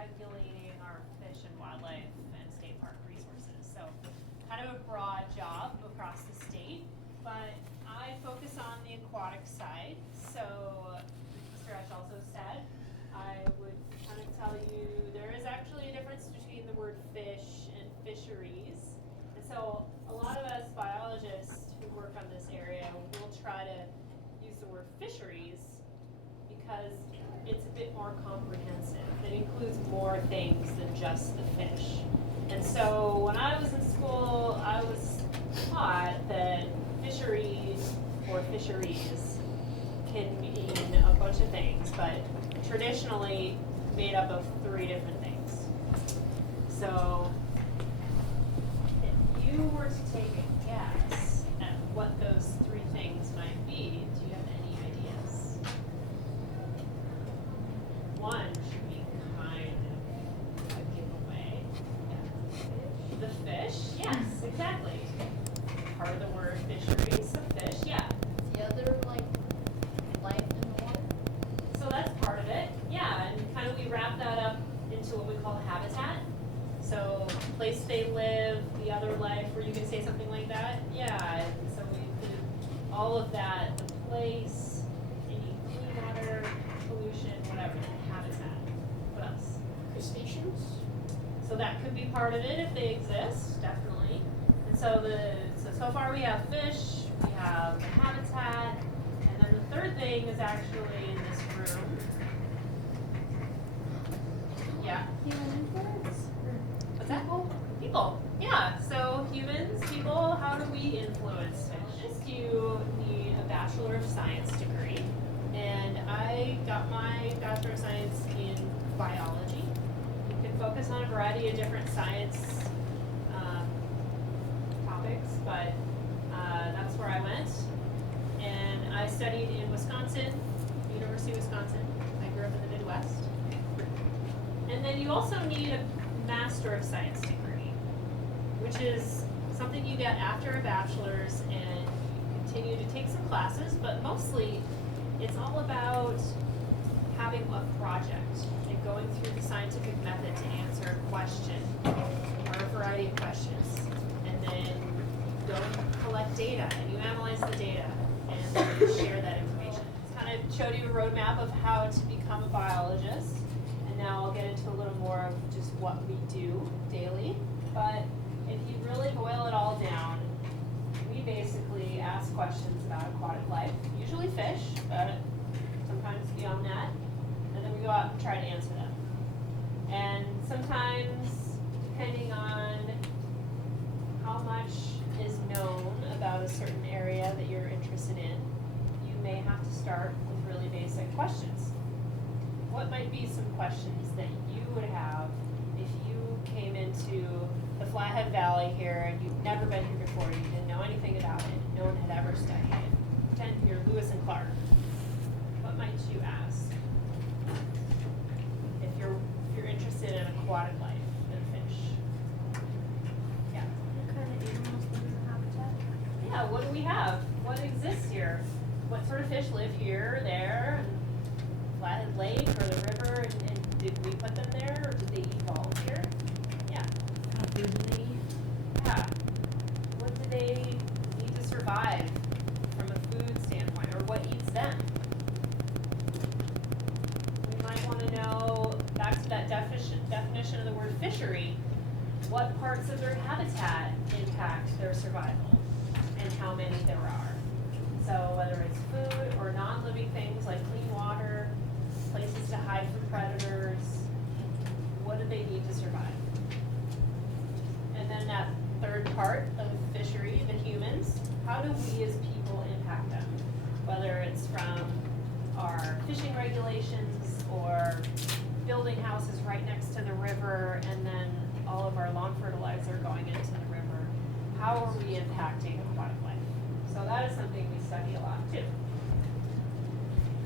regulating our fish and wildlife and state park resources. So kind of a broad job across the state, but I focus on the aquatic side. So Mr. Esch also said, I would kind of tell you there is actually a difference between the word fish and fisheries. And so a lot of us biologists who work on this area will try to use the word fisheries because it's a bit more comprehensive. It includes more things than just the fish. And so when I was in school, I was taught that fisheries or fisheries can mean a bunch of things, but traditionally made up of 3 different things. So if you were to take a guess at what those 3 things might be, do you have any ideas? One should be kind of a giveaway. Yeah. The fish, yes, exactly. Part of the word fisheries, the fish, yeah. The other, like, life in the water? So that's part of it, yeah, and kind of we wrap that up into what we call habitat. So place they live, the other life, or you can say something like that, yeah. And so we include all of that, the place, any clean water, pollution, whatever, habitat. What else? Crustaceans? So that could be part of it if they exist, definitely. And so so far we have fish, we have the habitat, and then the third thing is actually in this room. Yeah. Human influence? What's that? People. Yeah. So humans, people, how do we influence fish? You need a Bachelor of Science degree. And I got my Bachelor of Science in biology. You can focus on a variety of different science topics, but that's where I went. And I studied in Wisconsin, University of Wisconsin. I grew up in the Midwest. And then you also need a Master of Science degree, which is something you get after a bachelor's, and you continue to take some classes, but mostly it's all about having a project and going through the scientific method to answer a question or a variety of questions. And then you go and collect data and you analyze the data and then you share that information. It's kind of showed you a roadmap of how to become a biologist. And now I'll get into a little more of just what we do daily. But if you really boil it all down, we basically ask questions about aquatic life, usually fish, but sometimes beyond that, and then we go out and try to answer them. And sometimes, depending on how much is known about a certain area that you're interested in, you may have to start with really basic questions. What might be some questions that you would have if you came into the Flathead Valley here and you've never been here before, you didn't know anything about it, no one had ever studied it? Pretend you're Lewis and Clark. What might you ask if you're interested in aquatic life and fish? Yeah. What kind of animals live in habitat? Yeah, what do we have? What exists here? What sort of fish live here or there? And Flathead Lake or the river, and did we put them there or did they evolve here? Yeah. What food do they eat? Yeah. What do they need to survive from a food standpoint, or what eats them? We might want to know, back to that definition of the word fishery, what parts of their habitat impact their survival and how many there are. So whether it's food or non-living things like clean water, places to hide from predators, what do they need to survive? And then that third part of fishery, the humans, how do we as people impact them? Whether it's from our fishing regulations or building houses right next to the river and then all of our lawn fertilizer going into the river, how are we impacting aquatic life? So that is something we study a lot too.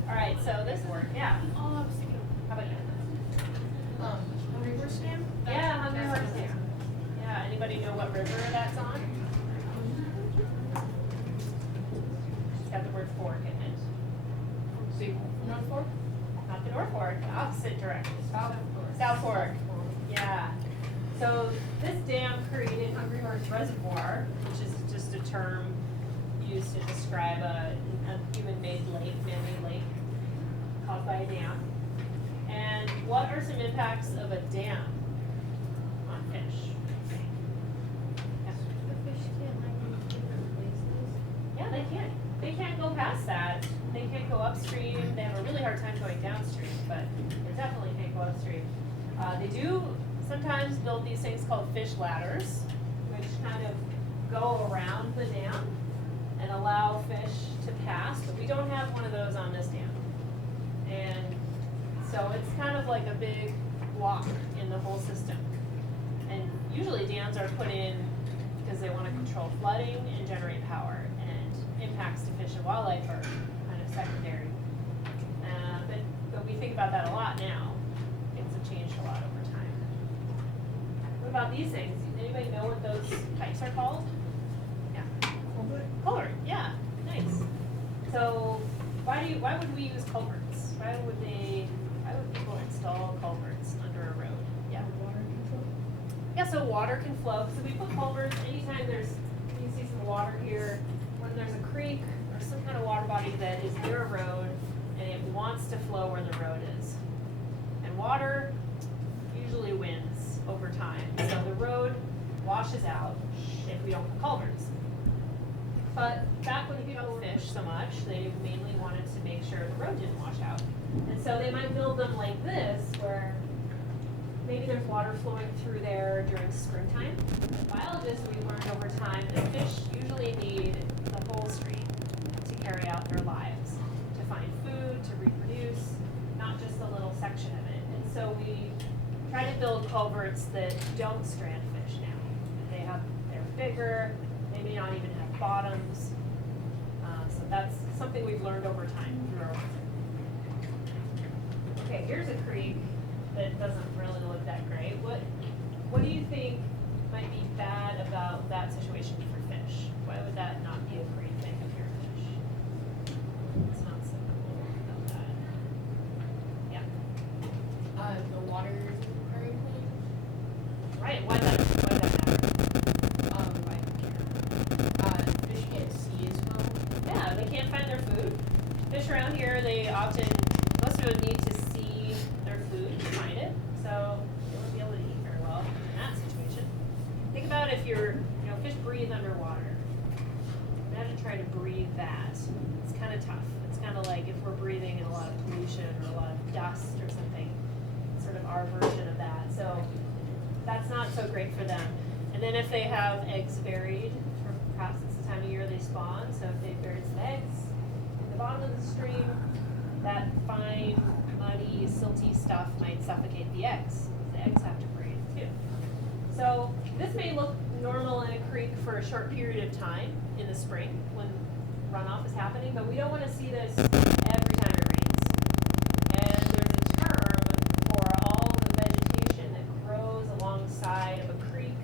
All right, so this work, yeah. Oh, I was thinking, How about you? river stamp? Yeah, Hungry Horse Dam. Yeah, anybody know what river that's on? It's got the word fork in it. North Fork? Not to North Fork, opposite direction. South South Fork. Yeah. So this dam created Hungry Horse Reservoir, which is just a term used to describe a human-made lake, man-made lake, caused by a dam. And what are some impacts of a dam on fish? Yeah. The fish can't like move to different places. Yeah, they can't. They can't go past that. They can't go upstream. They have a really hard time going downstream, but they definitely can't go upstream. They do sometimes build these things called fish ladders, which kind of go around the dam and allow fish to pass, but we don't have one of those on this dam. And so it's kind of like a big block in the whole system. And usually dams are put in because they want to control flooding and generate power, and impacts to fish and wildlife are kind of secondary. But we think about that a lot now. Things have changed a lot over time. What about these things? Anybody know what those pipes are called? Yeah. Culvert, yeah, nice. So why would we use culverts? Why would people install culverts under a road? Yeah. Water control. Yeah, so water can flow. So we put culverts anytime you see some water here, when there's a creek or some kind of water body that is near a road and it wants to flow where the road is. And water usually wins over time. So the road washes out if we don't put culverts. But back when people fish so much, they mainly wanted to make sure the road didn't wash out. And so they might build them like this, where maybe there's water flowing through there during springtime. Biologists, we learned over time that fish usually need the whole stream to carry out their lives, to find food, to reproduce, not just a little section of it. And so we try to build culverts that don't strand fish now. They're bigger, they may not even have bottoms. So that's something we've learned over time through our work. Okay, here's a creek that doesn't really look that great. What do you think might be bad about that situation for fish? Why would that not be a great thing if you're a fish? It's not so cool about that. Yeah. The water isn't very clean. Right, why that matter? Fish can't see as well. Yeah, they can't find their food. Fish around here, most of them need to see their food to find it, so they won't be able to eat very well in that situation. Think about if fish breathe underwater. Imagine trying to breathe that. It's kind of tough. It's kind of like if we're breathing in a lot of pollution or a lot of dust or something, sort of our version of that. So that's not so great for them. And then if they have eggs buried, or perhaps it's the time of year they spawn, so if they've buried some eggs in the bottom of the stream, that fine, muddy, silty stuff might suffocate the eggs. The eggs have to breathe too. So this may look normal in a creek for a short period of time in the spring when runoff is happening, but we don't want to see this every time it rains. And there's a term for all the vegetation that grows alongside of a creek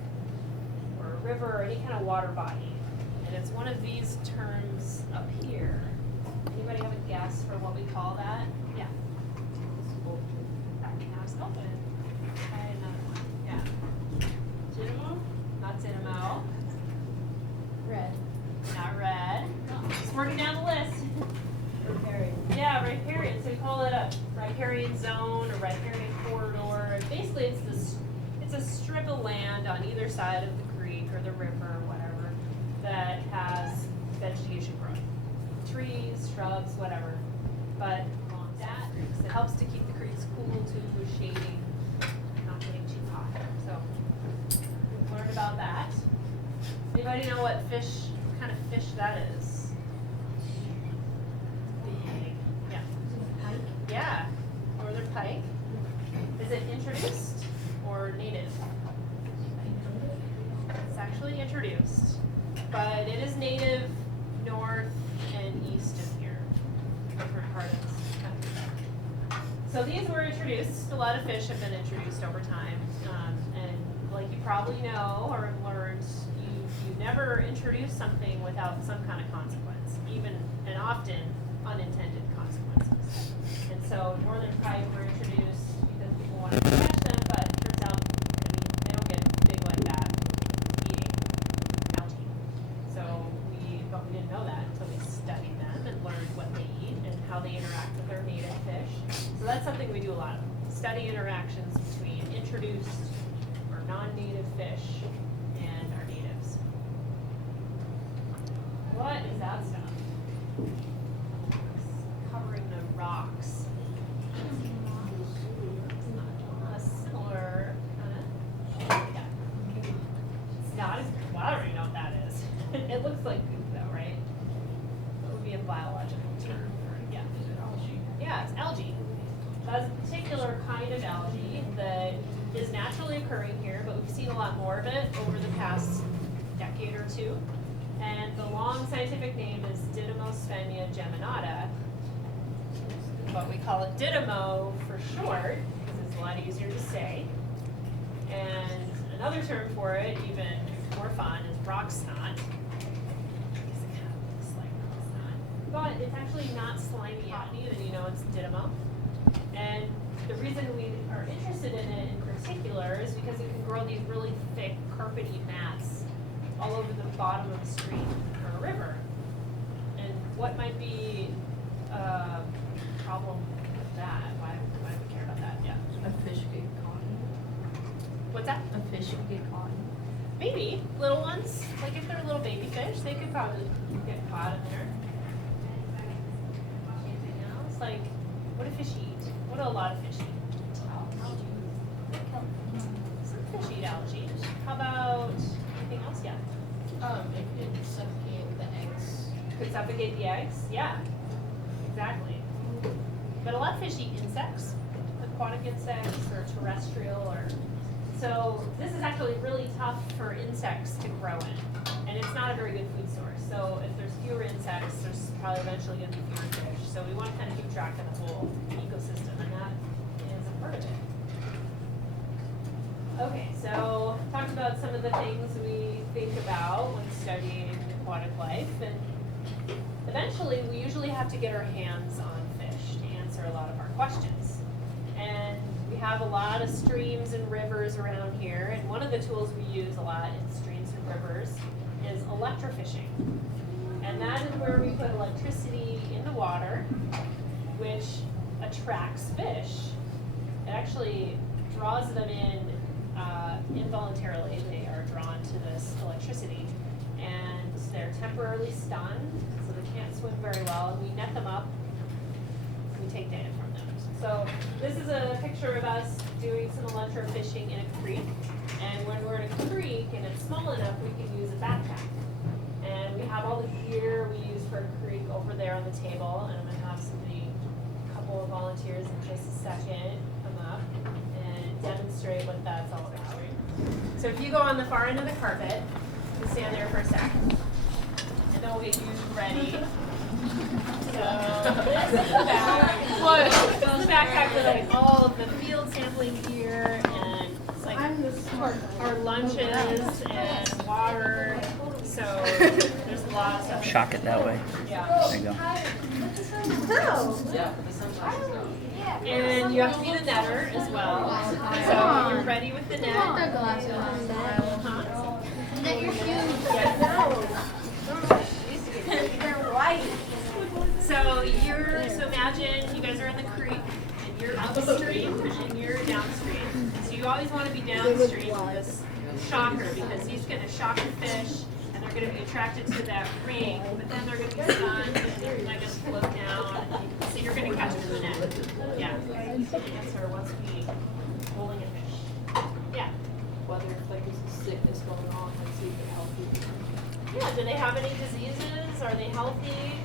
or a river or any kind of water body. And it's one of these terms up here. Anybody have a guess for what we call that? Yeah. Now sculpin. Try another one. Yeah. Ginimo? Not Ginimo. Red. Not red. Just working down the list. Riparian. Yeah, riparian. So we call it a riparian zone or riparian corridor. Basically, it's a strip of land on either side of the creek or the river or whatever that has vegetation growing. Trees, shrubs, whatever. But along that, it helps to keep the creeks cool too, with shading, not getting too hot. So we've learned about that. Anybody know what kind of fish that is? Big. Yeah. Pike. Yeah. Northern pike. Is it introduced or native? It's actually introduced, but it is native north and east of here, different parts of the country. So these were introduced. A lot of fish have been introduced over time, and like you probably know or have learned, you never introduce something without some kind of consequence, even and often unintended consequences. And so northern pike were introduced because people wanted to catch them, but it turns out, they don't get big like that eating algae. But we didn't know that until we studied them and learned what they eat and how they interact with their native fish. So that's something we do a lot of. Study interactions between introduced or non-native fish and our natives. What is that stuff? It's covering the rocks. A similar kind of. Yeah. It's not as. Well, I don't even know what that is. It looks like goop though, right? That would be a biological term. Yeah. Is it algae? Yeah, it's algae. That's a particular kind of algae that is naturally occurring here, but we've seen a lot more of it over the past decade or two. And the long scientific name is Didymosphenia geminata, but we call it Didymo for short, because it's a lot easier to say. And another term for it, even more fun, is rock snot. Because it kind of looks like rock snot. But it's actually not slimy algae, then you know it's Didymo. And the reason we are interested in it in particular is because it can grow these really thick carpety mats all over the bottom of a stream or a river. And what might be a problem with that? Why do we care about that? Yeah. A fish get caught in it? What's that? A fish could get caught in it? Maybe. Little ones, like if they're little baby fish, they could probably get caught in there. Anything else? Like, what do fish eat? What do a lot of fish eat? Some fish eat algae. How about anything else? Yeah. It could suffocate the eggs. Could suffocate the eggs? Yeah. Exactly. But a lot of fish eat insects, aquatic insects or terrestrial or so this is actually really tough for insects to grow in. And it's not a very good food source. So if there's fewer insects, there's probably eventually going to be fewer fish. So we want to kind of keep track of the whole ecosystem, and that is a part of it. Okay, so talked about some of the things we think about when studying aquatic life, and eventually we usually have to get our hands on fish to answer a lot of our questions. And we have a lot of streams and rivers around here, and one of the tools we use a lot in streams and rivers is electrofishing. And that is where we put electricity in the water, which attracts fish. It actually draws them in involuntarily. They are drawn to this electricity, and they're temporarily stunned, so they can't swim very well. And we net them up. We take data from them. So this is a picture of us doing some electrofishing in a creek. And when we're in a creek and it's small enough, we can use a backpack. And we have all the gear we use for a creek over there on the table. And I'm going to have a couple of volunteers in just a second come up and demonstrate what that's all about. So if you go on the far end of the carpet, you can stand there for a second. And then we'll get you ready. So this is the backpack. What? This is the backpack with like all of the field sampling gear and it's like our lunches and water. So there's a lot of stuff. Shock it that way. Yeah. There you go. Yeah, but sometimes it's not. And you have to be the netter as well. So you're ready with the net. Huh? Net your shoes. They're white. So imagine you guys are in the creek and you're upstream and you're downstream. So you always want to be downstream of this shocker because he's going to shock the fish and they're going to be attracted to that ring, but then they're going to be stunned and they're going to float down. So you're going to catch them in the net. Yeah. Answer what's we holding a fish. Yeah. Whether if like there's a sickness going on, let's see if they're healthy. Yeah, do they have any diseases? Are they healthy?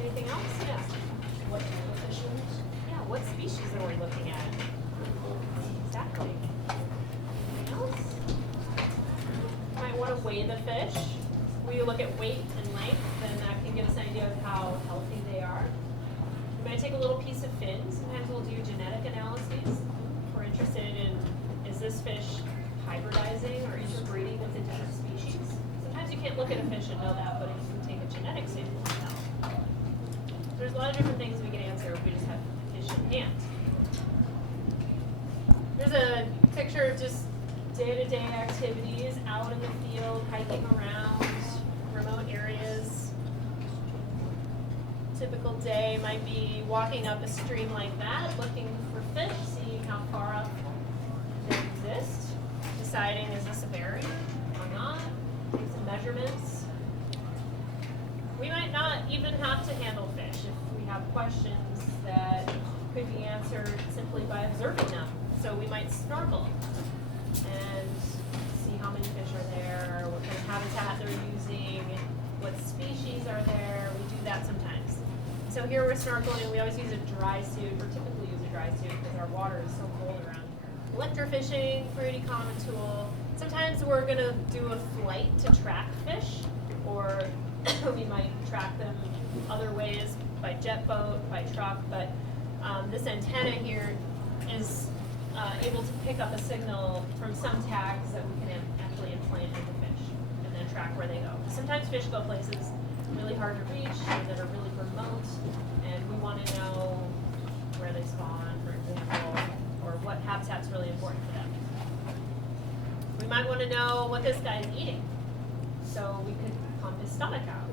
Anything else? Yeah. What type of fish it is? Yeah, what species are we looking at? Exactly. Anything else? You might want to weigh the fish. We look at weight and length, and that can give us an idea of how healthy they are. We might take a little piece of fin. Sometimes we'll do genetic analyses. We're interested in, is this fish hybridizing or interbreeding with a different species? Sometimes you can't look at a fish and know that, but if you take a genetic sample, you know. There's a lot of different things we can answer if we just have fish in hand. There's a picture of just day-to-day activities out in the field, hiking around remote areas. Typical day might be walking up a stream like that, looking for fish, seeing how far up they exist, deciding is this a berry or not, take some measurements. We might not even have to handle fish if we have questions that could be answered simply by observing them. So we might snorkel and see how many fish are there, what kind of habitat they're using, what species are there. We do that sometimes. So here we're snorkeling. We always use a dry suit, or typically use a dry suit because our water is so cold around here. Electrofishing, pretty common tool. Sometimes we're gonna do a flight to track fish, or we might track them other ways, by jet boat, by truck, but this antenna here is able to pick up a signal from some tags that we can actually implant into fish and then track where they go. Sometimes fish go places really hard to reach or that are really remote, and we want to know where they spawn, for example, or what habitat's really important for them. We might want to know what this guy's eating, so we could pump his stomach out,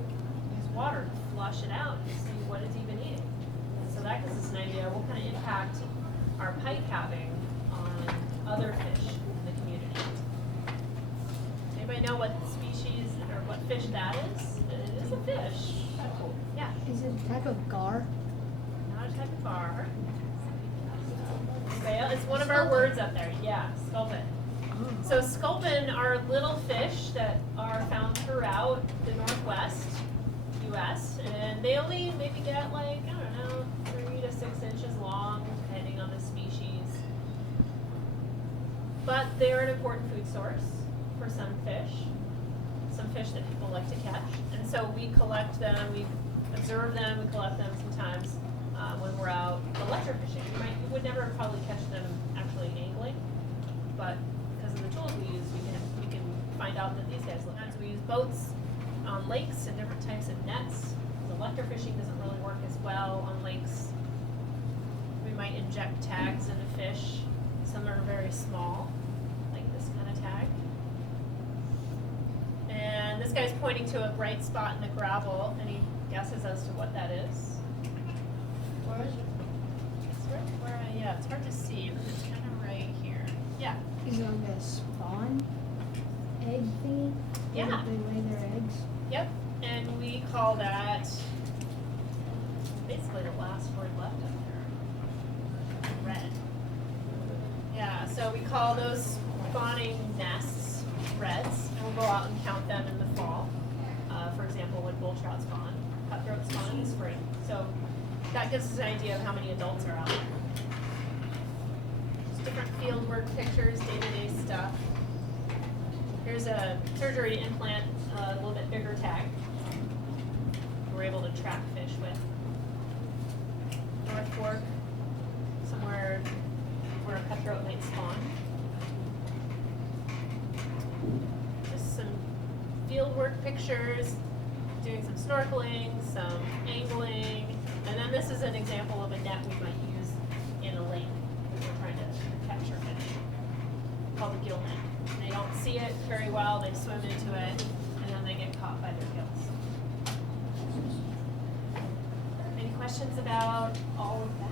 use water to flush it out and see what it's even eating. And so that gives us an idea of what kind of impact our pike having on other fish in the community. Anybody know what species or what fish that is? It is a fish. Yeah. Is it a type of gar? Not a type of gar. Whale. It's one of our words up there. Yeah, sculpin. So sculpin are little fish that are found throughout the Northwest U.S. and they only maybe get like, I don't know, 3 to 6 inches long, depending on the species. But they're an important food source for some fish that people like to catch. And so we collect them, we observe them, we collect them sometimes when we're out electrofishing. You would never probably catch them actually angling, but because of the tools we use, we can find out that these guys look. Sometimes we use boats on lakes and different types of nets. Electrofishing doesn't really work as well on lakes. We might inject tags into fish. Some are very small, like this kind of tag. And this guy's pointing to a bright spot in the gravel. Any guesses as to what that is? Where is it? Yeah, it's hard to see, but it's kind of right here. Yeah. Is it like a spawn egg thingy? Yeah. Where they lay their eggs? Yep. And we call that basically the last word left up there. Red. Yeah, so we call those spawning nests reds, and we'll go out and count them in the fall. For example, when bull trout spawn, cutthroat spawn in the spring. So that gives us an idea of how many adults are out there. Just different field work pictures, day-to-day stuff. Here's a surgery to implant a little bit bigger tag. We're able to track fish with. North Fork, somewhere where a cutthroat might spawn. Just some field work pictures, doing some snorkeling, some angling, and then this is an example of a net we might use in a lake when we're trying to capture fish, called a gill net. They don't see it very well, they swim into it, and then they get caught by their gills. Any questions about all of that?